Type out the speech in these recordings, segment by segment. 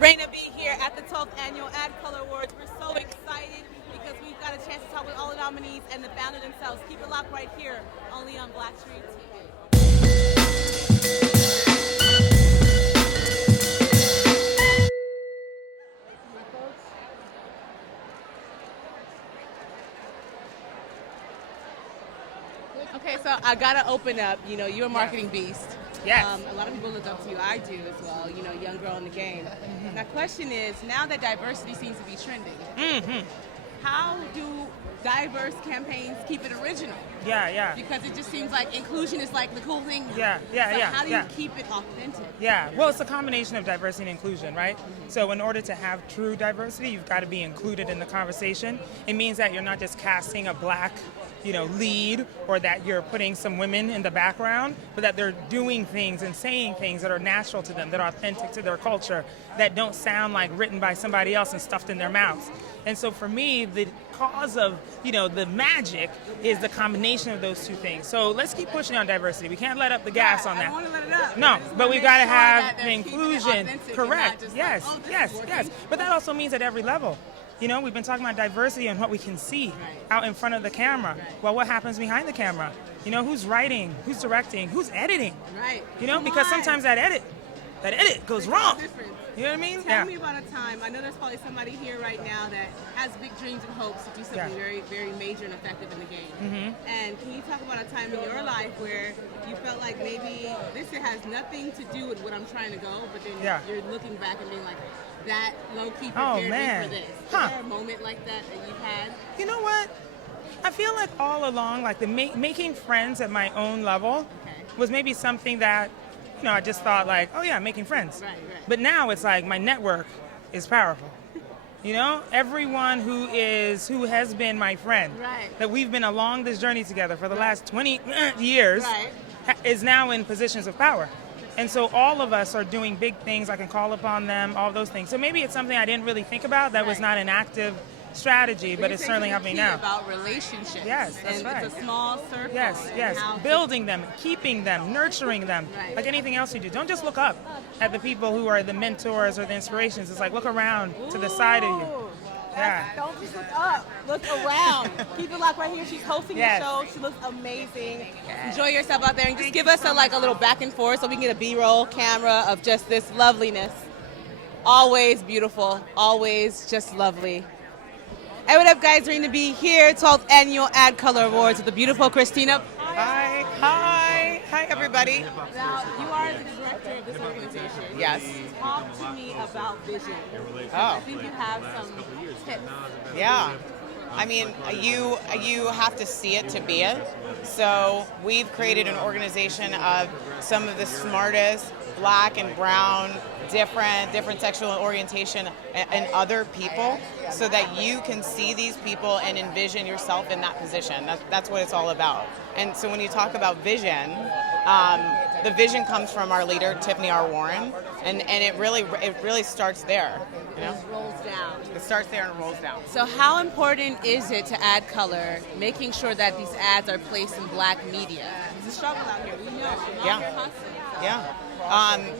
Raina B here at the 12th Annual ADCOLOR Awards. We're so excited because we've got a chance to talk with all the nominees and the founder themselves. Keep it locked right here, only on Black Street TV. Okay, so I gotta open up. You know, you're a marketing beast. Yes. A lot of people look up to you. I do as well. You know, young girl in the game. Mm-hmm. Now, question is, now that diversity seems to be trending, how do diverse campaigns keep it original? Yeah. Because it just seems like inclusion is like the cool thing now. Yeah. How do you keep it authentic? Yeah, well, it's a combination of diversity and inclusion, right? So in order to have true diversity, you've got to be included in the conversation. It means that you're not just casting a black, lead, or that you're putting some women in the background, but that they're doing things and saying things that are natural to them, that are authentic to their culture, that don't sound like written by somebody else and stuffed in their mouths. And so for me, the cause of, the magic is the combination of those two things. So let's keep pushing on diversity. We can't let up the gas on that. I don't want to let it up. No, but we got to have the inclusion. Correct. Yes. But that also means at every level. We've been talking about diversity and what we can see out in front of the camera. Well, what happens behind the camera? Who's writing, who's directing, who's editing? Right. Because sometimes that edit goes wrong. You know what I mean? Tell me about a time. I know there's probably somebody here right now that has big dreams and hopes to do something very, very major and effective in the game. Mm-hmm. And can you talk about a time in your life where you felt like maybe this has nothing to do with what I'm trying to go, but then you're looking back and being like, that low-key prepared me for this. Is there a moment like that you've had? You know what? I feel like all along, like the making friends at my own level was maybe something that I just thought like, oh yeah, making friends. Right. But now it's like my network is powerful. Everyone who has been my friend, that we've been along this journey together for the last 20 years, is now in positions of power. And so all of us are doing big things. I can call upon them, all those things. So maybe it's something I didn't really think about. That was not an active strategy, but it's certainly happening now. About relationships. Yes, that's right. It's a small circle. Yes. Building them, keeping them, nurturing them, like anything else you do. Don't just look up at the people who are the mentors or the inspirations. It's like look around to the side of you. Yeah. Don't just look up. Look around. Keep it locked right here. She's hosting the show. She looks amazing. Enjoy yourself out there and just give us a little back and forth so we can get a B-roll camera of just this loveliness. Always beautiful. Always just lovely. Hey, what up, guys? Raina B here, 12th Annual ADCOLOR Awards with the beautiful Christina. Hi, everybody. Now, you are the director of this organization. Yes. Talk to me about vision. Oh. I think you have some tips. Yeah. I mean, you have to see it to be it. So we've created an organization of some of the smartest black and brown, different sexual orientation and other people, so that you can see these people and envision yourself in that position. That's what it's all about. And so when you talk about vision, the vision comes from our leader, Tiffany R. Warren, and it really starts there. It rolls down. It starts there and it rolls down. So how important is it to add color, making sure that these ads are placed in black media? It's a struggle out here. We know.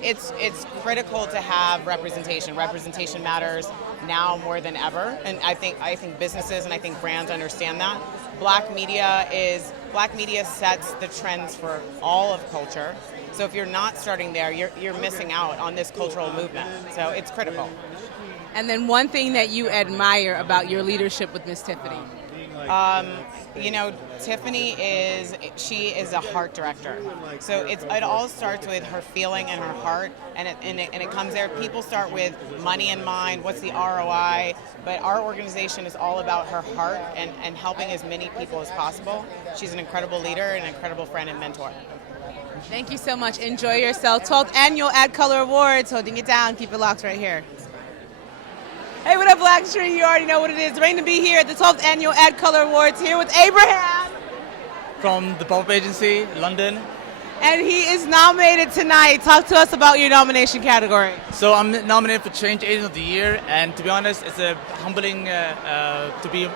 It's critical to have representation. Representation matters now more than ever, and I think businesses and I think brands understand that. Black media sets the trends for all of culture. So if you're not starting there, you're missing out on this cultural movement. So it's critical. And then one thing that you admire about your leadership with Miss Tiffany? Tiffany is a heart director. So it all starts with her feeling and her heart, and it comes there. People start with money in mind, what's the ROI, but our organization is all about her heart and helping as many people as possible. She's an incredible leader and an incredible friend and mentor. Thank you so much. Enjoy yourself. 12th Annual ADCOLOR Awards, holding it down. Keep it locked right here. Hey, what up, Black Street? You already know what it is. Raina B here at the 12th Annual ADCOLOR Awards, here with Abraham. From the pop agency, London. And he is nominated tonight. Talk to us about your nomination category. So I'm nominated for Change Agent of the Year, and to be honest, it's a humbling to be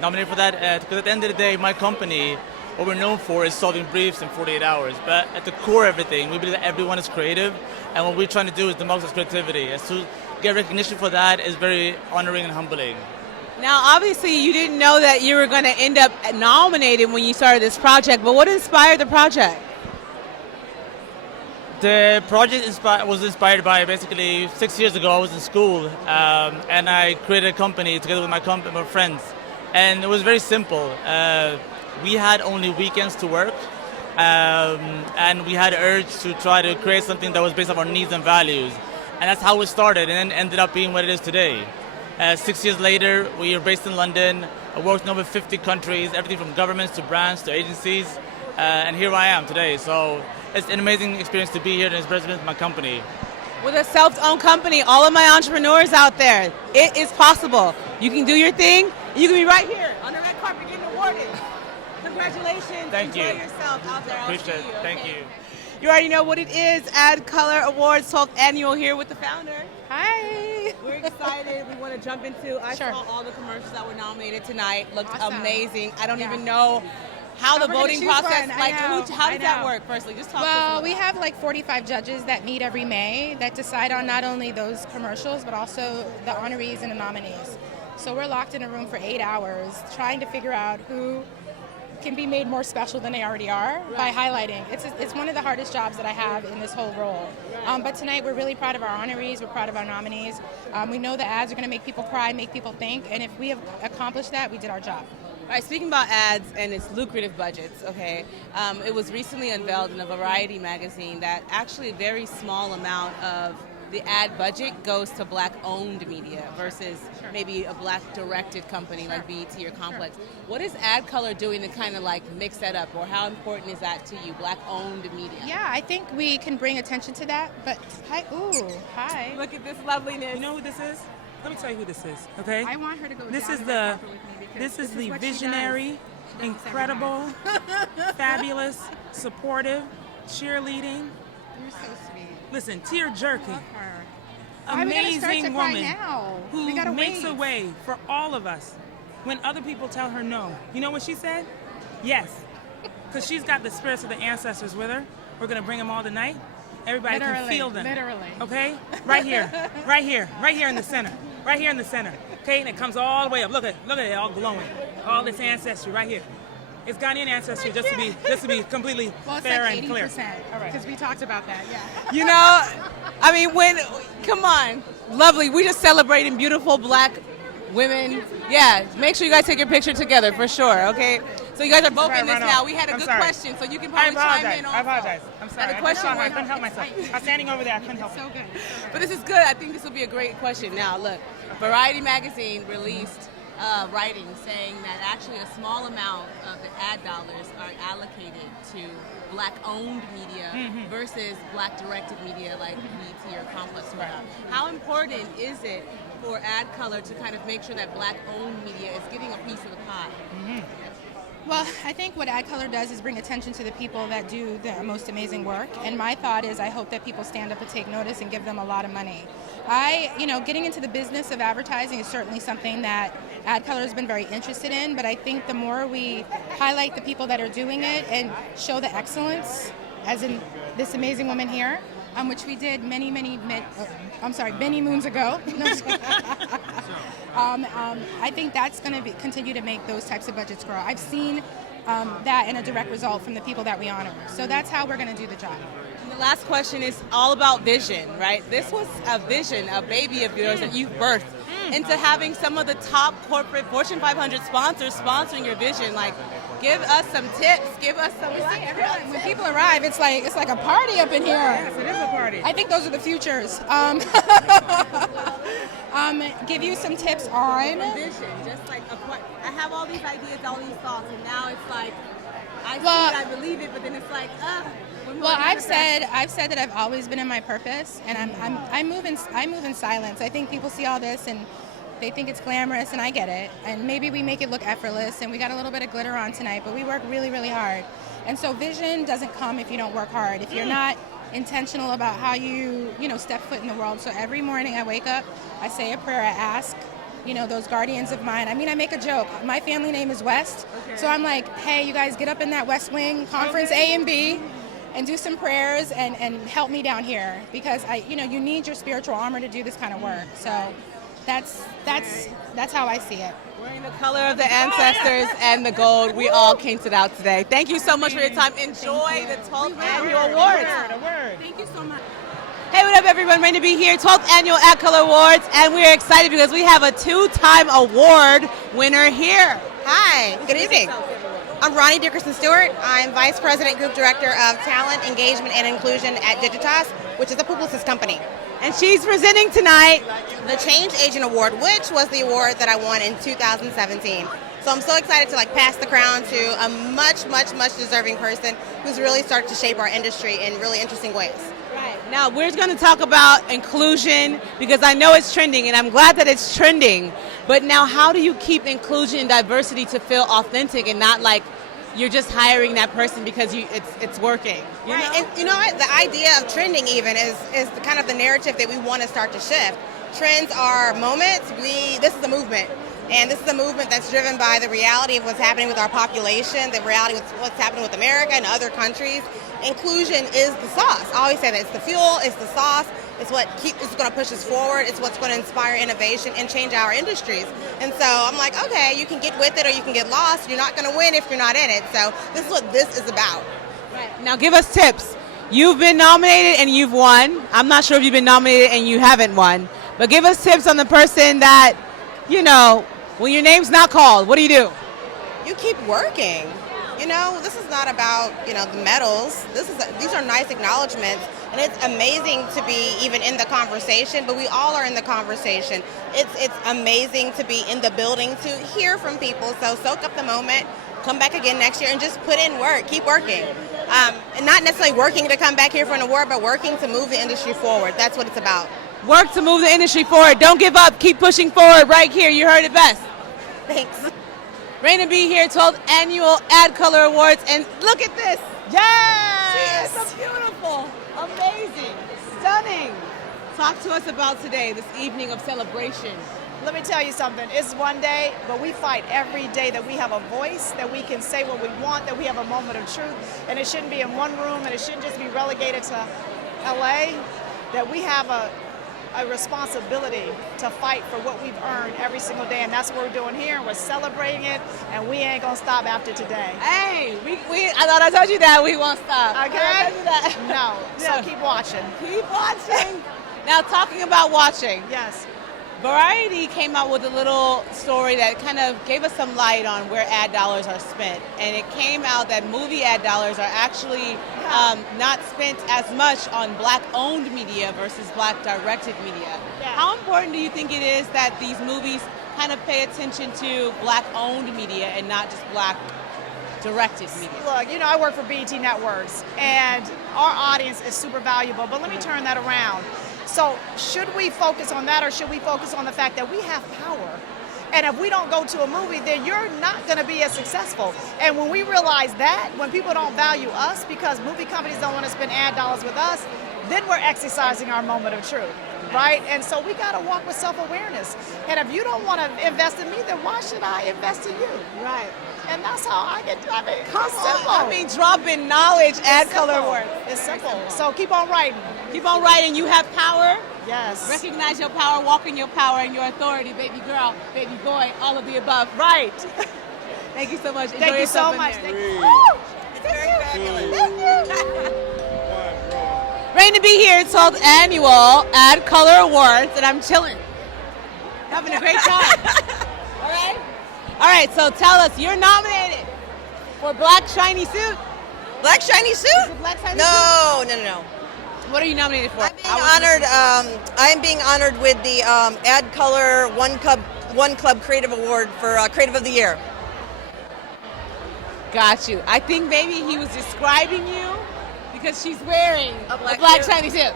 nominated for that, because at the end of the day, my company, what we're known for is solving briefs in 48 hours. But at the core of everything, we believe that everyone is creative, and what we're trying to do is democratize creativity. get recognition for that is very honoring and humbling. Now, obviously, you didn't know that you were going to end up nominated when you started this project, but what inspired the project? The project was inspired by basically 6 years ago. I was in school and I created a company together with my friends. And it was very simple. We had only weekends to work and we had an urge to try to create something that was based on our needs and values. And that's how it started and then ended up being what it is today. 6 years later, we are based in London. I worked in over 50 countries, everything from governments to brands to agencies. And here I am today. So it's an amazing experience to be here and as president of my company. With a self-owned company, all of my entrepreneurs out there, it is possible. You can do your thing. You can be right here on the red carpet getting awarded. Congratulations. Thank you. Enjoy yourself out there. Appreciate it. Thank you. You already know what it is. ADCOLOR Awards 12th annual here with the founder. Hi. We're excited. We want to jump into, I saw all the commercials that were nominated tonight. Looked amazing. I don't even know how the voting process, how does that work? Firstly, just talk to us about Well, we have like 45 judges that meet every May that decide on not only those commercials, but also the honorees and the nominees. So we're locked in a room for 8 hours trying to figure out who can be made more special than they already are by highlighting. It's one of the hardest jobs that I have in this whole role. But tonight we're really proud of our honorees, we're proud of our nominees. We know the ads are going to make people cry, make people think, and if we have accomplished that, we did our job. All right, speaking about ads and its lucrative budgets, okay, it was recently unveiled in a Variety magazine that actually a very small amount of the ad budget goes to Black-owned media versus maybe a Black-directed company like BET or Complex. What is ADCOLOR doing to kind of like mix that up, or how important is that to you, Black-owned media? Yeah, I think we can bring attention to that, but hi. Look at this loveliness. You know who this is? Let me tell you who this is, okay? I want her to go This down is to the carpet with me because this is the what she visionary, does. incredible, fabulous, supportive, cheerleading. You're so sweet. Listen, tear-jerking, Love her. Why we gotta start to amazing cry woman now? who We gotta makes wait. a way for all of us when other people tell her no. You know what she said? Yes, because she's got the spirits of the ancestors with her. We're gonna bring them all tonight. Everybody can feel them. Literally. Okay? Right here, right here, right here in the center. Right here in the center. Okay, and it comes all the way up. Look at it, all glowing. All this ancestry right here. It's Ghanaian ancestry, just to be completely fair like and clear. 80%, because we talked about that, yeah. You know, I mean, come on, lovely. We just celebrating beautiful Black women. Yeah, make sure you guys take your picture together for sure, okay? So you guys are both in this now. We had a good question, so you can probably chime in also. I apologize. I'm sorry. The question I couldn't help myself. I was standing over there. I couldn't help it. So good. But this is good. I think this will be a great question. Now, look, Variety magazine released writing saying that actually a small amount of the ad dollars are allocated to Black-owned media versus Black-directed media like BET or Complex or whatnot. How important is it for ADCOLOR to kind of make sure that Black-owned media is getting a piece of the pie? Well, I think what ADCOLOR does is bring attention to the people that do the most amazing work. And my thought is I hope that people stand up and take notice and give them a lot of money. Getting into the business of advertising is certainly something that ADCOLOR has been very interested in, but I think the more we highlight the people that are doing it and show the excellence, as in this amazing woman here, which we did many moons ago. I think that's going to continue to make those types of budgets grow. I've seen that in a direct result from the people that we honor. So that's how we're going to do the job. And the last question is all about vision, right? This was a vision, a baby of yours that you've birthed into having some of the top corporate Fortune 500 sponsors sponsoring your vision. Like, give us some tips. Give us some. When people arrive, it's like a party up in here. Yes, it is a party. I think those are the futures. Give you some tips on vision. Just like I have all these ideas, all these thoughts, and now it's like I see it, I believe it, but then it's like, Well, I've said that I've always been in my purpose, and I move in silence. I think people see all this and they think it's glamorous, and I get it. And maybe we make it look effortless, and we got a little bit of glitter on tonight, but we work really, really hard. And so vision doesn't come if you don't work hard. If you're not intentional about how you step foot in the world. So every morning I wake up, I say a prayer, I ask, those guardians of mine. I mean, I make a joke. My family name is West, so I'm like, hey, you guys get up in that West Wing, conference A and B, and do some prayers and help me down here, because you need your spiritual armor to do this kind of work. So that's how I see it. Wearing the color of the ancestors and the gold, we all painted out today. Thank you so much for your time. Enjoy the 12th annual awards. Thank you so much. Hey, what up, everyone? Ready to be here, 12th annual ADCOLOR Awards, and we're excited because we have a 2-time award winner here. Hi, good evening. I'm Ronnie Dickerson Stewart. I'm Vice President, Group Director of Talent, Engagement, and Inclusion at Digitas, which is a Publicis company. And she's presenting tonight The Change Agent Award, which was the award that I won in 2017. So I'm so excited to pass the crown to a much, much, much deserving person who's really started to shape our industry in really interesting ways. Right. Now, we're going to talk about inclusion because I know it's trending, and I'm glad that it's trending. But now, how do you keep inclusion and diversity to feel authentic and not like you're just hiring that person because it's working? You Right, know? and you know what? The idea of trending even is the kind of the narrative that we want to start to shift. Trends are moments. This is a movement. And this is a movement that's driven by the reality of what's happening with our population, the reality of what's happening with America and other countries. Inclusion is the sauce. I always say that it's the fuel, it's the sauce, it's what it's going to push us forward, it's what's going to inspire innovation and change our industries. And so I'm like, okay, you can get with it or you can get lost. You're not going to win if you're not in it. So this is what this is about. Right. Now, give us tips. You've been nominated and you've won. I'm not sure if you've been nominated and you haven't won. But give us tips on the person that, when your name's not called, what do you do? You keep working. This is not about, the medals. These are nice acknowledgments, and it's amazing to be even in the conversation, but we all are in the conversation. It's amazing to be in the building, to hear from people, so soak up the moment, come back again next year, and just put in work, keep working. And not necessarily working to come back here for an award, but working to move the industry forward. That's what it's about. Work to move the industry forward. Don't give up. Keep pushing forward right here. You heard it best. Thanks. Raina B here, 12th annual ADCOLOR Awards, and look at this. Yes! She is so beautiful, amazing, stunning. Talk to us about today, this evening of celebration. Let me tell you something. It's one day, but we fight every day that we have a voice, that we can say what we want, that we have a moment of truth, and it shouldn't be in one room, and it shouldn't just be relegated to LA, that we have a responsibility to fight for what we've earned every single day, and that's what we're doing here, and we're celebrating it, and we ain't gonna stop after today. Hey, I thought I told you that we won't stop. Okay? I told you that. No, Yeah. so keep watching. Keep watching. Now, talking about watching, Yes. Variety came out with a little story that kind of gave us some light on where ad dollars are spent. And it came out that movie ad dollars are actually not spent as much on Black-owned media versus Black-directed media. Yeah. How important do you think it is that these movies kind of pay attention to Black-owned media and not just Black-directed media? Look, I work for BET Networks, and our audience is super valuable, but let me turn that around. So should we focus on that, or should we focus on the fact that we have power? And if we don't go to a movie, then you're not going to be as successful. And when we realize that, when people don't value us because movie companies don't want to spend ad dollars with us, then we're exercising our moment of truth, right? And so we got to walk with self-awareness. And if you don't want to invest in me, then why should I invest in you? Right. And that's how I get, Come it's simple. on. I mean, dropping knowledge, ADCOLOR Awards. It's simple. So keep on writing. Keep on writing. You have power. Yes. Recognize your power, walk in your power and your authority, baby girl, baby boy, all of the above. Right. Thank you so much. Enjoy Thank you yourself so in much. there. Thank you. It's very fabulous. Rain to be here, 12th annual ADCOLOR Awards, and I'm chilling. Having a great time. All right? All right, so tell us, you're nominated for Black Shiny Suit. Black shiny suit? Black Shiny No. What are you nominated for? I'm being honored. I'm being honored with the ADCOLOR One Club Creative Award for Creative of the Year. Got you. I think maybe he was describing you because she's wearing a black suit. shiny suit.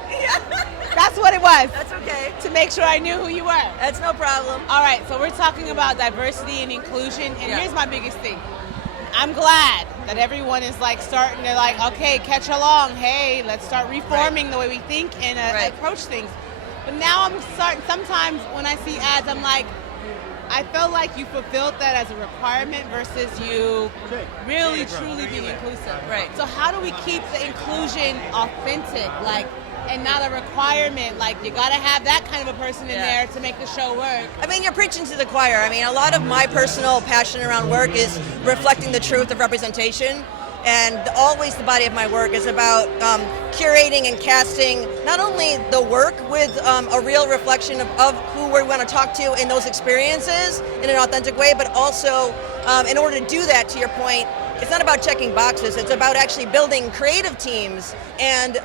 That's what it was. That's okay. To make sure I knew who you were. That's no problem. All right, so we're talking about diversity and inclusion, and Yeah. here's my biggest thing. I'm glad that everyone is starting to okay, catch along. Hey, let's start reforming the way we think and approach things. But now I'm starting, sometimes when I see ads, I'm like, I felt like you fulfilled that as a requirement versus you really truly being inclusive. Right. So how do we keep the inclusion authentic, like, and not a requirement? Like, you got to have that kind of a person in there to make the show work. I mean, you're preaching to the choir. I mean, a lot of my personal passion around work is reflecting the truth of representation. And always the body of my work is about curating and casting not only the work with a real reflection of who we want to talk to in those experiences in an authentic way, but also in order to do that, to your point, it's not about checking boxes. It's about actually building creative teams and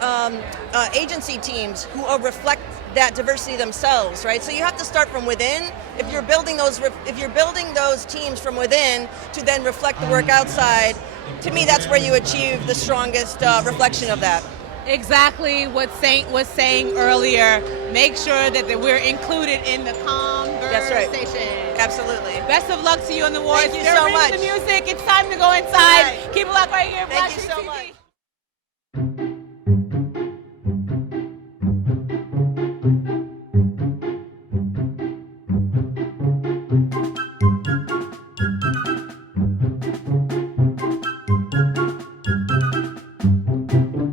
agency teams who reflect that diversity themselves, right? So you have to start from within. If you're building those teams from within to then reflect the work outside, to me, that's where you achieve the strongest reflection of that. Exactly what Saint was saying earlier. Make sure that we're included in the conversation. That's right. Absolutely. Best of luck to you on the awards. Thank you They're so bringing much. the music. It's time to go inside. Right. Keep it locked right here. Thank Black you so TV. much.